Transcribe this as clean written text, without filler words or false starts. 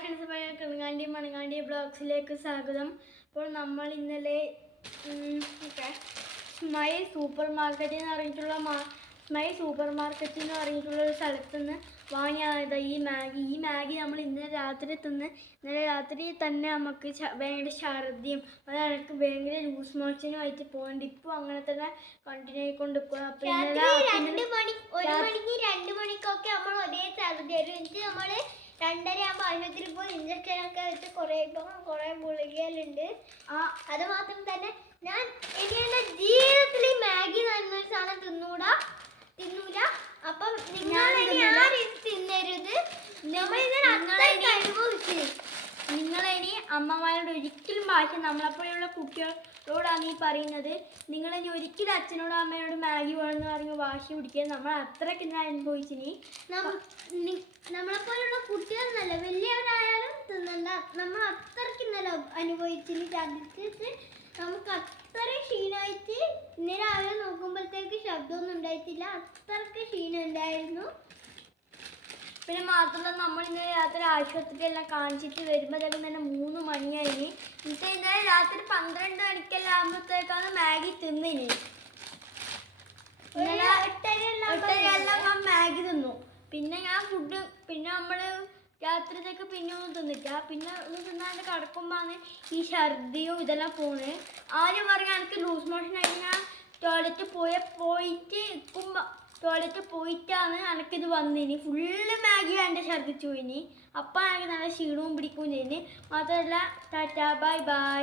കിണങ്ങാണ്ടി മണങ്ങാണ്ടി ബ്ലോഗ്സിലേക്ക് സ്വാഗതം. അപ്പോൾ നമ്മൾ ഇന്നലെ സ്മൈൽ സൂപ്പർ മാർക്കറ്റിൽ നിന്ന് പറഞ്ഞിട്ടുള്ള ഒരു സ്ഥലത്ത് നിന്ന് വാങ്ങിയത് ഈ മാഗി നമ്മൾ ഇന്നലെ രാത്രി തന്നെ നമുക്ക് ഭയങ്കര ഛർദിയും അതെനിക്ക് ഭയങ്കര ലൂസ് മോഷനും ആയിട്ട് പോകണ്ട്. ഇപ്പോൾ അങ്ങനെ തന്നെ കണ്ടിന്യൂ ആയിക്കൊണ്ട് പോകും. അപ്പോൾ 2 മണിക്കൊക്കെ നമ്മൾ ഒരേ ഛർദി വരും. നമ്മൾ 2:30 ആകുമ്പോൾ ആശുപത്രിയിൽ പോയി ഇഞ്ചക്ഷനൊക്കെ വെച്ച് കുറേ ഗുളികയിലുണ്ട്. അത് മാത്രം തന്നെ ഞാൻ ഇനി എൻ്റെ ജീവിതത്തിൽ ഈ മാഗി എന്നൊരു സാധനം തിന്നൂല. അപ്പം നിങ്ങൾ ആരും തിന്നരുത്. നിങ്ങളിനി അമ്മമാരോട് ഒരിക്കലും ഭാഷ നമ്മളെപ്പോലെയുള്ള കുട്ടികളോടാണ് ഈ പറയുന്നത്. നിങ്ങളിനി ഒരിക്കലും അച്ഛനോടും അമ്മയോടും മാഗി വേണമെന്ന് പറഞ്ഞ് വാശി പിടിക്കുക. നമ്മൾ അത്രയ്ക്ക് ഞാൻ അനുഭവിച്ചിനി. നമ്മളെപ്പോലുള്ള കുട്ടികളെന്നല്ല വലിയവരായാലും തിന്നണ്ട. നമ്മൾ അത്രയ്ക്ക് ഇന്നലെ അനുഭവിച്ചിന് ഛർദിച്ചിട്ട് നമുക്ക് അത്രയും ക്ഷീണമായിട്ട് ഇന്ന് രാവിലെ നോക്കുമ്പോഴത്തേക്ക് ശബ്ദമൊന്നും ഉണ്ടായിട്ടില്ല. അത്രയ്ക്ക് ക്ഷീണം ഉണ്ടായിരുന്നു. പിന്നെ മാത്രമല്ല നമ്മൾ ഇന്നലെ രാത്രി ആശുപത്രിയെല്ലാം കാണിച്ചിട്ട് വരുമ്പോഴത്തേക്കും തന്നെ 3 മണിയായിന്. എന്നിട്ട് ഇന്നലെ രാത്രി 12 മണിക്കെല്ലാം ആകുമ്പോഴത്തേക്കാണ് മാഗി തിന്നിനി. 8:30 മാഗി തിന്നു. പിന്നെ ഞാൻ പിന്നെ നമ്മൾ രാത്രിത്തേക്ക് പിന്നെ ഒന്നും തിന്നില്ല. പിന്നെ ഒന്ന് തിന്നാണ്ട് കിടക്കുമ്പോഴാണ് ഈ ഛർദിയും ഇതെല്ലാം പോകുന്നത്. ആദ്യം പറഞ്ഞാൽ എനിക്ക് ലൂസ് മോഷൻ ആയിട്ട് ഞാൻ ടോയ്ലറ്റ് പോയിട്ടാണ് എനിക്കിത് വന്നിനി. ഫുള്ള് മാഗി എൻ്റെ ഛർദിച്ചു പോയിനി. അപ്പം എനിക്ക് നല്ല ക്ഷീണവും പിടിക്കുകയും ചെയ്യുന്നു. മാത്രമല്ല ടാറ്റ ബൈ ബൈ.